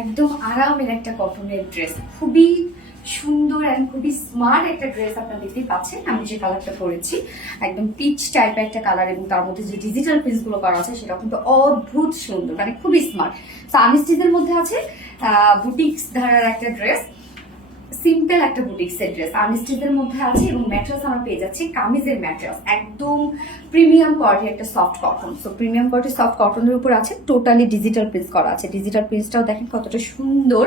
একদম আরামের একটা কটনের ড্রেস, খুবই সুন্দর অ্যান্ড খুবই স্মার্ট একটা ড্রেস। আপনারা দেখতেই পাচ্ছেন আমি যে কালারটা পরেছি, একদম পিচ টাইপের একটা কালার, এবং তার মধ্যে যে ডিজিটাল প্রিন্টস গুলো করা আছে সেটা কিন্তু অদ্ভুত সুন্দর, মানে খুবই স্মার্ট। সানস্টিচের মধ্যে আছে বুটিক্স ধারার একটা ড্রেস, সিম্পল একটা বুটিক্সের ড্রেস আনস্টিচের মধ্যে আছে, এবং ম্যাট্রেস আমরা পেয়ে যাচ্ছি কামিজের ম্যাট্রেস, একদম প্রিমিয়াম কোয়ালিটি একটা soft cotton. So premium quality soft কটনের উপর আছে টোটালি ডিজিটাল প্রিন্টস করা আছে। ডিজিটাল প্রিন্টসটাও দেখেন কতটা সুন্দর,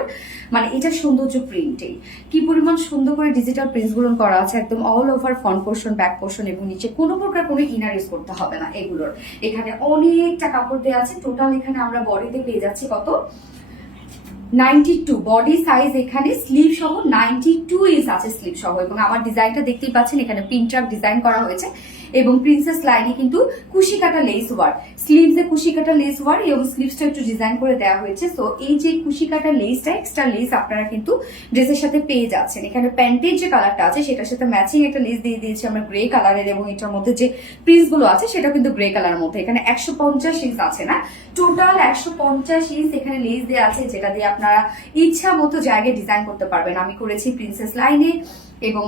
মানে এটা সৌন্দর্য প্রিন্টেই কি পরিমাণ সুন্দর করে ডিজিটাল প্রিন্টস গুলো করা আছে, একদম all over front portion, back portion এবং নিচে কোনো প্রকার কোনো ইনার ইউজ করতে হবে না এগুলোর। এখানে অনেকটা কাপড় দেওয়া আছে। টোটাল এখানে আমরা বডিতে পেয়ে যাচ্ছি কত 92 বডি সাইজ, এখানে স্লিভ সহ 92 ইঞ্চ আছে স্লিভ সহ, এবং আমার ডিজাইনটা দেখতেই পাচ্ছেন এখানে পিনট্রাক ডিজাইন করা হয়েছে, এবং প্রিন্সেস লাইনে কিন্তু কুশি কাটা লেস ওয়ার্ক, স্লিভসে কুশি কাটা লেস ওয়ার্ক এবং স্লিভসটা একটু ডিজাইন করে দেওয়া হয়েছে। সো এই যে কুশি কাটা লেসটা, এক্সট্রা লেস আপনারা কিন্তু ড্রেসের সাথে পেয়ে যাচ্ছেন। এখানে প্যান্টের যে কালারটা আছে সেটার সাথে ম্যাচিং একটা লেস দিয়ে দিয়েছি আমরা গ্রে কালারের, এবং এটার মধ্যে যে প্রিন্টস গুলো আছে সেটা কিন্তু গ্রে কালারের মধ্যে। এখানে 150 ইঞ্চ আছে না, টোটাল 150 ইঞ্চ এখানে লেস দেওয়া আছে, যেটা দিয়ে আপনারা ইচ্ছা মতো জায়গায় ডিজাইন করতে পারবেন। আমি করেছি প্রিন্সেস লাইনে এবং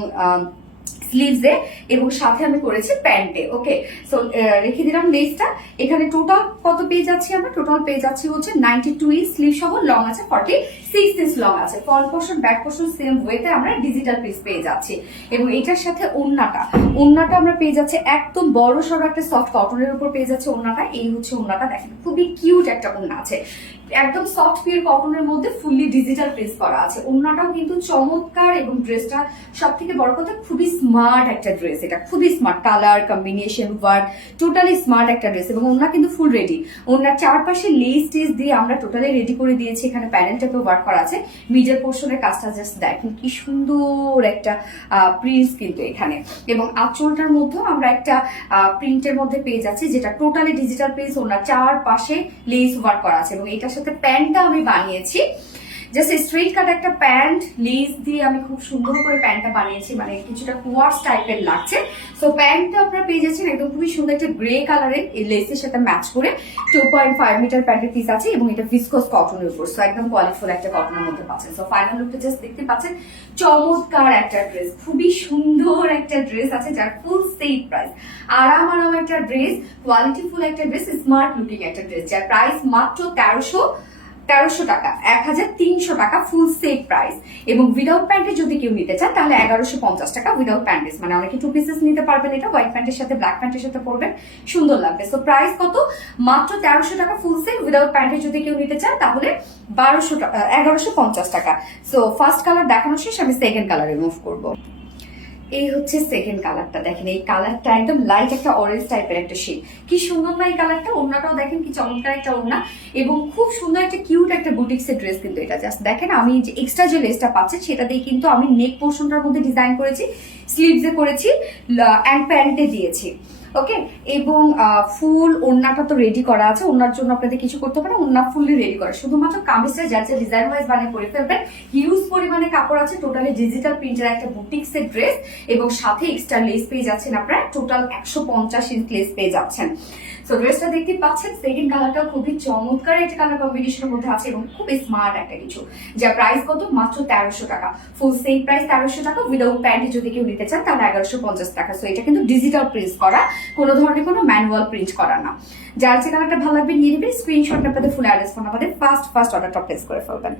স্লিভসে, এবং সাথে আমি করেছি প্যান্টে। ওকে, সো রেখে দিলাম লেসটা। এখানে টোটাল কত পেয়ে যাচ্ছি আমরা? টোটাল পেয়ে যাচ্ছি হচ্ছে 92 ইঞ্চ স্লিভ সহ, লং আছে 46 ইঞ্চ লং আছে, front portion back portion same ওয়েতে আমরা ডিজিটাল পিস পেয়ে যাচ্ছি। এবং এটার সাথে ওন্নাটা আমরা পেয়ে যাচ্ছি একদম বড় সড়ো একটা সফট কটনের উপর পেয়ে যাচ্ছে ওন্নাটা। এই হচ্ছে ওন্নাটা, দেখেন খুবই কিউট একটা ওন্না আছে, একদম সফট পিওর কটনের মধ্যে ফুললি ডিজিটাল প্রিন্টস করা আছে। ওন্নাটাও কিন্তু চমৎকার, এবং ড্রেসটা সব থেকে বড় কথা খুবই স্মার্ট একটা ড্রেস, এটা খুবই smart, colour combination work totally smart একটা ড্রেস। এবং ওন্না কিন্তু ফুল রেডি, ওন্নার চারপাশে লেস টেস দিয়ে আমরা টোটালি রেডি করে দিয়েছি। এখানে প্যানেল টাইপের ওয়ার্ক করা আছে, মিডল পোর্শনের কাজটা জাস্ট দেখেন কি সুন্দর একটা প্রিন্টস কিন্তু এখানে। এবং আঁচলটার মধ্যেও আমরা একটা প্রিন্টের মধ্যে পেয়ে যাচ্ছি, যেটা টোটালি ডিজিটাল প্রিন্টস, ওন্নার চারপাশে লেস ওয়ার্ক করা আছে। এবং এটার সাথে প্যান্টটা আমি বানিয়েছি জাস্ট স্ট্রেট কাট একটা প্যান্ট, লেস দিয়ে আমি খুব সুন্দর করে প্যান্টটা বানিয়েছি, মানে কিছুটা কুয়ার্স টাইপের লাগছে। সো প্যান্টটা আপনারা পেয়ে যাচ্ছেন একদম খুবই সুন্দর একটা গ্রে কালারের, এই লেসের সাথে ম্যাচ করে 2.5 মিটার প্যান্টের পিস আছে, এবং এটা ভিসকস কটনের উপর। সো একদম কোয়ালিটিফুল একটা কটনের মধ্যে পাচ্ছেন। সো ফাইনাল লুকটা জাস্ট দেখতে পাচ্ছেন, চমৎকার একটা ড্রেস, খুবই সুন্দর একটা ড্রেস আছে যার ফুল সেট প্রাইস। আরাম একটা ড্রেস, কোয়ালিটিফুল একটা ড্রেস, স্মার্ট লুকিং একটা ড্রেস, যার প্রাইস মাত্র 1300 টাকা, 1300 টাকা ফুল সেট প্রাইস। এবং উইদাউট প্যান্টে যদি কেউ নিতে চান তাহলে 1150 টাকা উইদাউট প্যান্টেস, মানে অনেকে 2 পিসেস নিতে পারবেন। এটা হোয়াইট প্যান্টের সাথে ব্ল্যাক প্যান্টের সাথে পরবেন, সুন্দর লাগবে। সো প্রাইস কত? মাত্র 1300 টাকা ফুল সেট। উইদাউট প্যান্টে যদি কেউ নিতে চান তাহলে 1150 টাকা। সো ফার্স্ট কালার দেখানো শেষ, আমি সেকেন্ড কালারে মুভ করবো। এই হচ্ছে সেকেন্ড কালারটা, দেখেন এই কালারটা একদম লাইট একটা অরেঞ্জ টাইপের একটা শেড, কি সুন্দর না এই কালারটা। ওড়নাটাও দেখেন কি চমৎকার একটা ওড়না, এবং খুব সুন্দর একটা কিউট একটা বুটিক্সের ড্রেস কিন্তু এটা। জাস্ট দেখেন আমি যে এক্সট্রা যে লেসটা পাচ্ছেন সেটা দিয়ে কিন্তু আমি নেক পোর্শনটার মধ্যে ডিজাইন করেছি, স্লিভসে করেছি অ্যান্ড প্যান্টে দিয়েছি। ওকে, এবং ফুল ওড়নাটা তো রেডি করা আছে, ওড়নার জন্য আপনাদের কিছু করতে হবে না, ওড়না ফুললি রেডি করা, শুধুমাত্র কামিজটা যার যা ডিজাইন ওয়াইজ বানিয়ে করে ফেলবেন। হিউজ পরিমাণে কাপড় আছে, টোটালি ডিজিটাল প্রিন্টের একটা বুটিক্সের ড্রেস, এবং সাথে এক্সট্রা লেস পেয়ে যাচ্ছেন আপনারা, টোটাল 150 ইঞ্চ লেস পেয়ে যাচ্ছেন। সো ড্রেসটা দেখতে পাচ্ছেন, সেকেন্ড কালারটা খুবই চমৎকার একটা কালার কম্বিনেশনের মধ্যে আছে, এবং খুব স্মার্ট একটা কিছু, যার প্রাইস কত? মাত্র 1300 টাকা ফুল সেট প্রাইস, 1300 টাকা। উইদাউট প্যান্ট যদি কেউ নিতে চান তাহলে 1150 টাকা। সো এটা কিন্তু ডিজিটাল প্রিন্ট করা, কোনো ধরনের কোনো ম্যানুয়াল প্রিন্ট করা না। যার যে কালারটা ভালো লাগবে নিয়ে নেবেন, স্ক্রিনশট আপনাদের ফুল অ্যাড্রেস ফোন আমাদের ফার্স্ট অর্ডারটা প্লেস করে ফেলবেন।